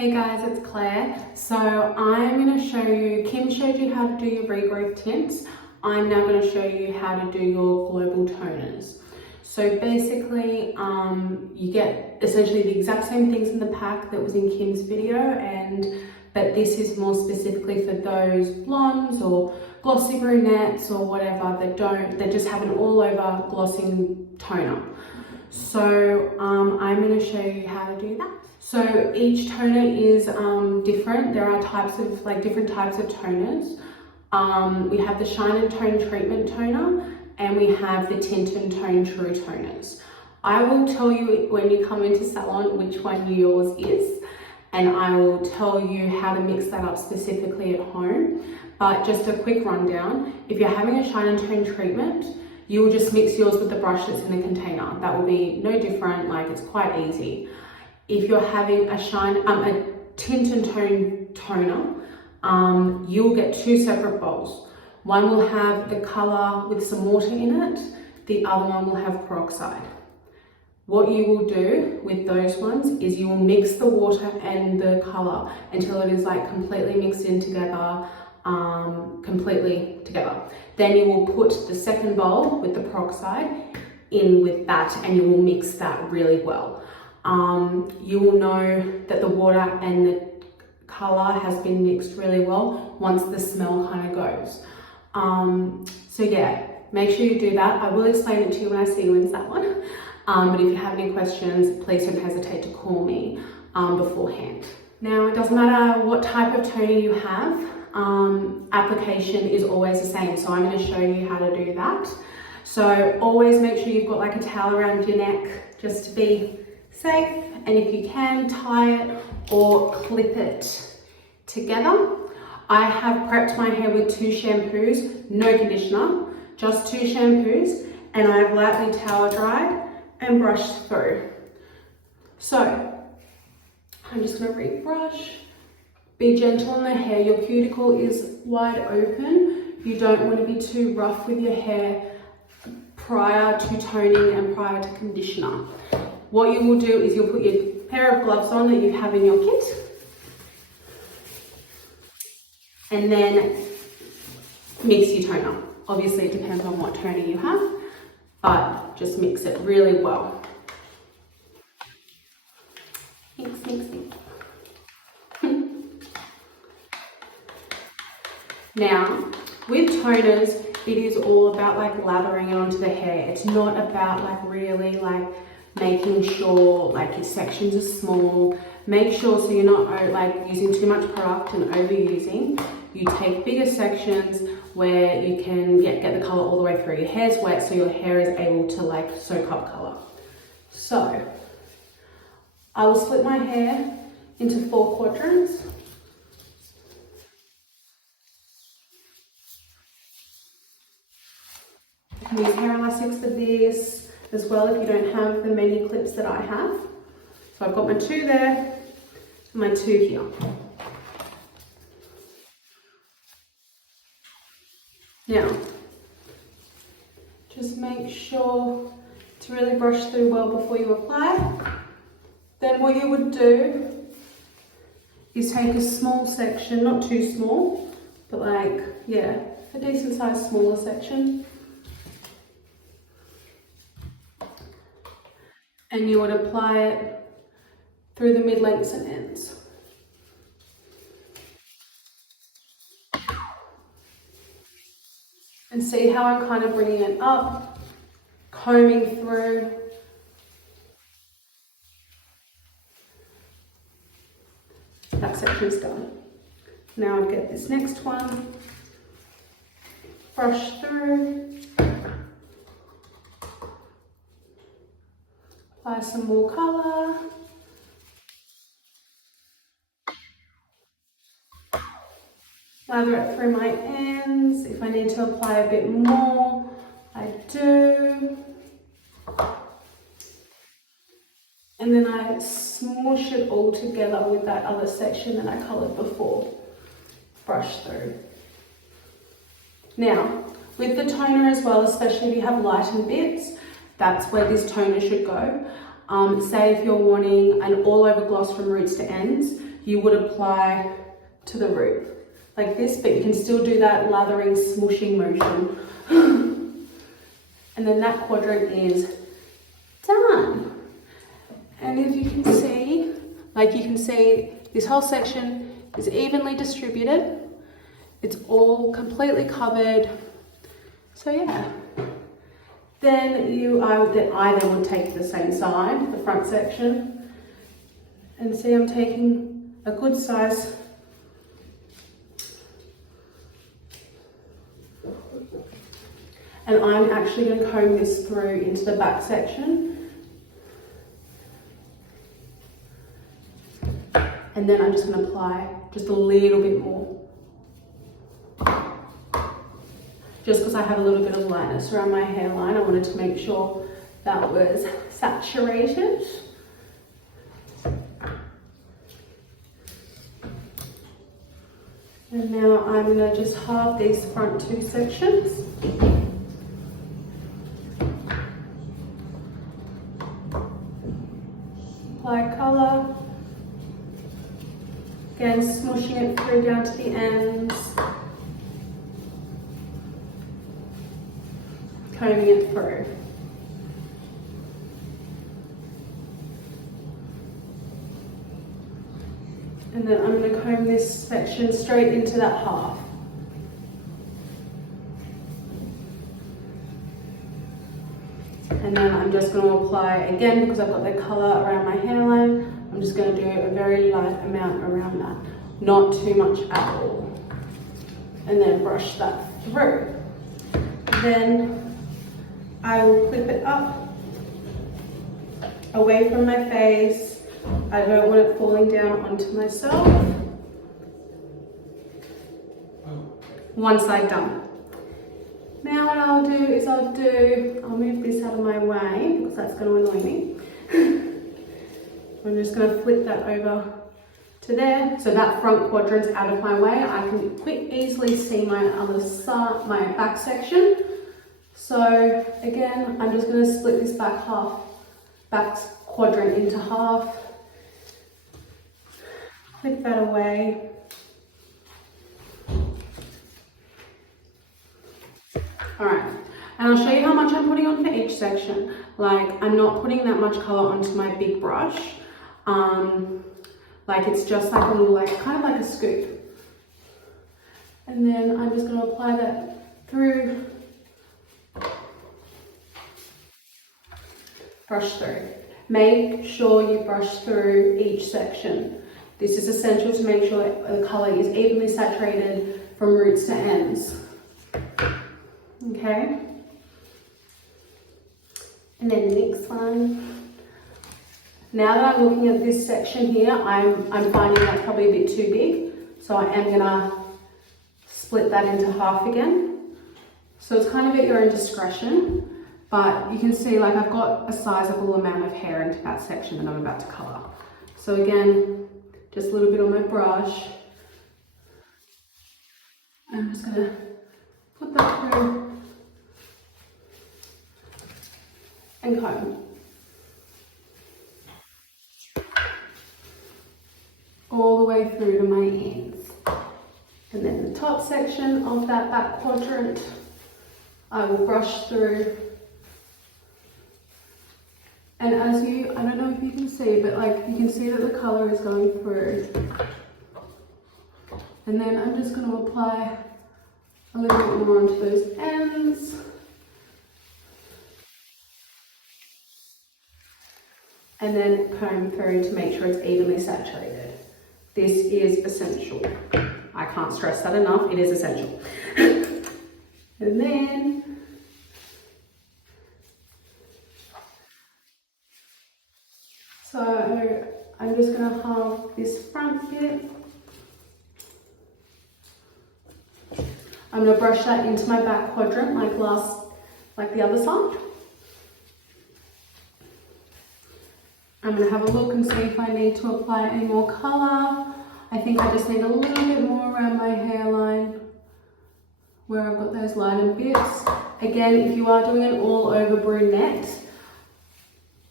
Hey guys, it's Claire. So I'm going to show you, Kim showed you how to do your regrowth tints. I'm now going to show you how to do your global toners. So basically, you get essentially the exact same things in the pack that was in Kim's video, but this is more specifically for those blondes or glossy brunettes or whatever that just have an all over glossing toner. So I'm going to show you how to do that. So each toner is different. There are different types of toners. We have the Shine and Tone Treatment Toner, and we have the Tint and Tone True Toners. I will tell you when you come into salon which one yours is, and I will tell you how to mix that up specifically at home. But just a quick rundown, if you're having a Shine and Tone treatment, you will just mix yours with the brush that's in the container. That will be no different, it's quite easy. If you're having a Tint and Tone toner, you'll get two separate bowls. One will have the color with some water in it, the other one will have peroxide. What you will do with those ones is you will mix the water and the color until it is completely mixed in together, completely together. Then you will put the second bowl with the peroxide in with that, and you will mix that really well. You will know that the water and the color has been mixed really well once the smell kind of goes. So yeah, make sure you do that. I will explain it to you when I see you in that one. But if you have any questions, please don't hesitate to call me beforehand. Now, it doesn't matter what type of toner you have, application is always the same. So I'm going to show you how to do that. So always make sure you've got a towel around your neck just to be safe, and if you can, tie it or clip it together. I have prepped my hair with 2 shampoos, no conditioner, just 2 shampoos, and I have lightly towel dried and brushed through. So I'm just going to rebrush. Be gentle on the hair. Your cuticle is wide open. You don't want to be too rough with your hair prior to toning and prior to conditioner. What you will do is you'll put your pair of gloves on that you have in your kit, and then mix your toner. Obviously it depends on what toner you have, but just mix it really well. Mix, mix, mix. Now, with toners, it is all about lathering it onto the hair. It's not about really making sure your sections are small. Make sure so you're not using too much product and overusing. You take bigger sections where you can get the color all the way through. Your hair's wet, so your hair is able to soak up color. So I will split my hair into 4 quadrants. You can use hair elastics for this as well if you don't have the many clips that I have. So I've got my 2 there and my 2 here. Now, just make sure to really brush through well before you apply. Then what you would do is take a small section, not too small, but a decent sized smaller section. And you would apply it through the mid-lengths and ends. And see how I'm kind of bringing it up, combing through. That section is done. Now I'll get this next one, brush through. Apply some more colour. Lather it through my ends. If I need to apply a bit more, I do. And then I smush it all together with that other section that I coloured before. Brush through. Now, with the toner as well, especially if you have lightened bits, that's where this toner should go. Say if you're wanting an all over gloss from roots to ends, you would apply to the root like this, but you can still do that lathering, smooshing motion. And then that quadrant is done. And if you can see, this whole section is evenly distributed. It's all completely covered. So yeah. Then I then would take the same side, the front section, and see I'm taking a good size and I'm actually going to comb this through into the back section. And then I'm just going to apply just a little bit more. Just because I have a little bit of lightness around my hairline, I wanted to make sure that was saturated. And now I'm going to just halve these front two sections. Apply colour. Again, smooshing it through down to the ends. Combing it through. And then I'm going to comb this section straight into that half. And then I'm just going to apply, again, because I've got the colour around my hairline, I'm just going to do a very light amount around that. Not too much at all. And then brush that through. Then I will clip it up, away from my face. I don't want it falling down onto myself. One side done. Now what I'll do is I'll move this out of my way because that's going to annoy me. I'm just going to flip that over to there. So that front quadrant's out of my way. I can easily see my other side, my back section. So again, I'm just going to split this back quadrant into half. Clip that away. Alright, and I'll show you how much I'm putting on for each section. Like, I'm not putting that much colour onto my big brush. Like, it's just like a little, kind of like a scoop. And then I'm just going to apply that through. Brush through. Make sure you brush through each section. This is essential to make sure the colour is evenly saturated from roots to ends. Okay? And then the next one. Now that I'm looking at this section here, I'm finding that's probably a bit too big. So I am going to split that into half again. So it's kind of at your own discretion. But you can see, like, I've got a sizable amount of hair into that section that I'm about to colour. So again, just a little bit on my brush. I'm just going to put that through and comb. All the way through to my ends. And then the top section of that back quadrant, I will brush through. And I don't know if you can see, but like you can see that the colour is going through. And then I'm just going to apply a little bit more onto those ends. And then comb through to make sure it's evenly saturated. This is essential. I can't stress that enough, it is essential. And then so I'm just going to halve this front bit. I'm going to brush that into my back quadrant like the other side. I'm going to have a look and see if I need to apply any more colour. I think I just need a little bit more around my hairline where I've got those lighter bits. Again, if you are doing an all over brunette,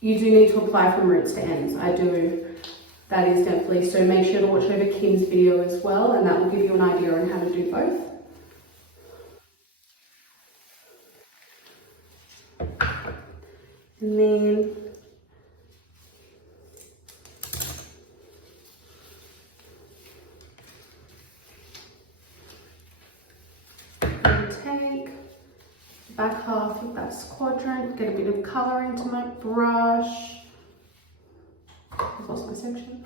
you do need to apply from roots to ends. I do That is definitely, so make sure to watch over Kim's video as well, and that will give you an idea on how to do both. And then take the back half of that quadrant, get a bit of colour into my brush. I've lost my section.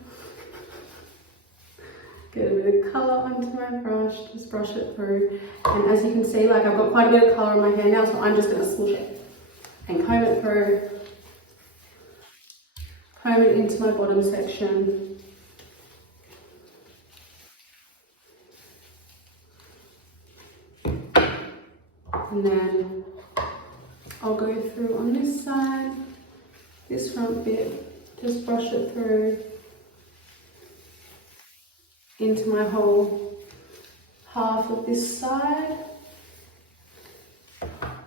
Get a bit of colour onto my brush, just brush it through. And as you can see, like I've got quite a bit of colour on my hair now, so I'm just going to smoosh it and comb it through. Comb it into my bottom section. And then I'll go through on this side, this front bit, just brush it through into my whole half of this side.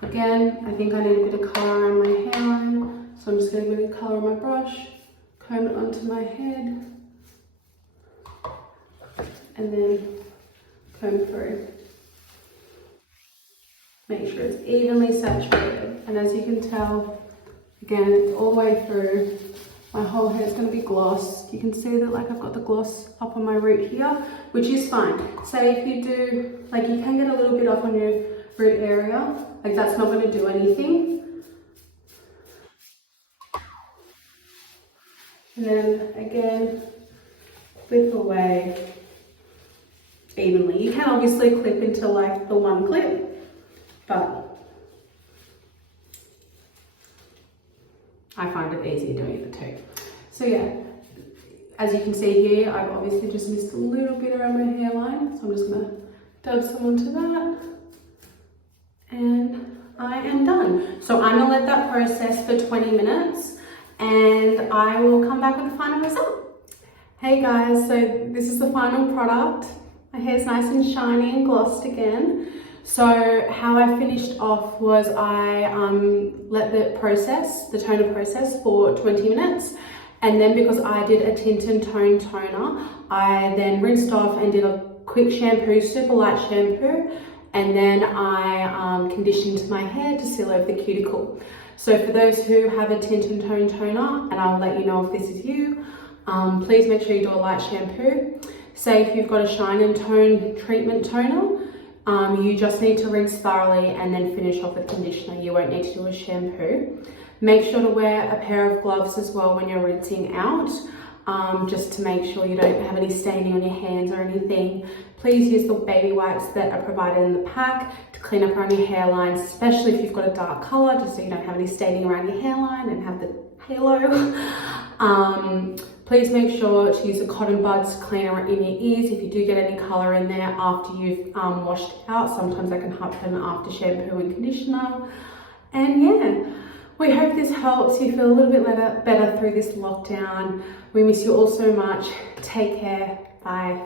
Again, I think I need a bit of colour around my hairline, so I'm just getting a bit of colour on my brush, comb it onto my head, and then comb through. Make sure it's evenly saturated, and as you can tell, again, it's all the way through. My whole hair is going to be gloss. You can see that like I've got the gloss up on my root here, which is fine. Say if you do, like you can get a little bit off on your root area, like that's not going to do anything. And then again, clip away evenly. You can obviously clip into like the one clip, but I find it easier doing it too. So yeah, as you can see here, I've obviously just missed a little bit around my hairline, so I'm just gonna dab some onto that, and I am done. So I'm gonna let that process for 20 minutes, and I will come back with the final result. Hey guys, so this is the final product. My hair's nice and shiny and glossed again. So how I finished off was I let the toner process for 20 minutes, and then because I did a tint and tone toner, I then rinsed off and did a quick shampoo, super light shampoo, and then I conditioned my hair to seal over the cuticle. So for those who have a tint and tone toner, and I'll let you know if this is you, please make sure you do a light shampoo. Say if you've got a shine and tone treatment toner, you just need to rinse thoroughly and then finish off with conditioner. You won't need to do a shampoo. Make sure to wear a pair of gloves as well when you're rinsing out, just to make sure you don't have any staining on your hands or anything. Please use the baby wipes that are provided in the pack to clean up around your hairline, especially if you've got a dark colour, just so you don't have any staining around your hairline and have the halo. Please make sure to use the cotton buds to clean around in your ears if you do get any colour in there after you've washed out. Sometimes I can happen after shampoo and conditioner. And yeah, we hope this helps you feel a little bit better through this lockdown. We miss you all so much. Take care. Bye.